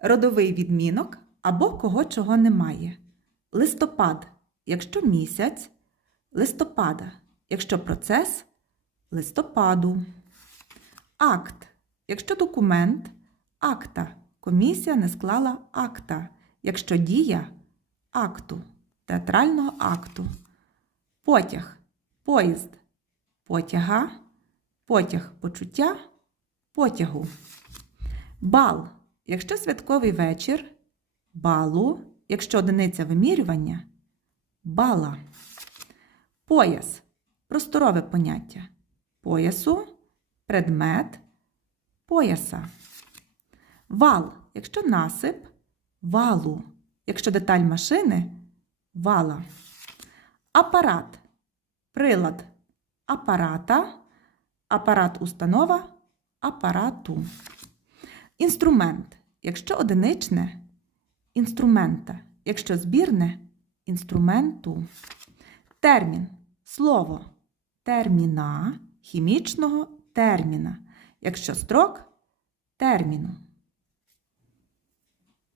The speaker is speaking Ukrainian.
Родовий відмінок або кого чого немає. Листопад, якщо місяць, листопада, якщо процес, листопаду. Акт, якщо документ, акта. Комісія не склала акта, якщо дія акту, театрального акту. Потяг, поїзд, потяга, потяг почуття, потягу. Бал, якщо святковий вечір, балу, якщо одиниця вимірювання, бала. Пояс просторове поняття. Поясу, предмет, пояса. Вал, якщо насип, валу, якщо деталь машини, вала. Апарат, прилад апарата, апарат установа, апарату. Інструмент, якщо одиничне, інструмента, якщо збірне, інструменту. Термін. Слово. Терміна, хімічного терміна, якщо строк терміну.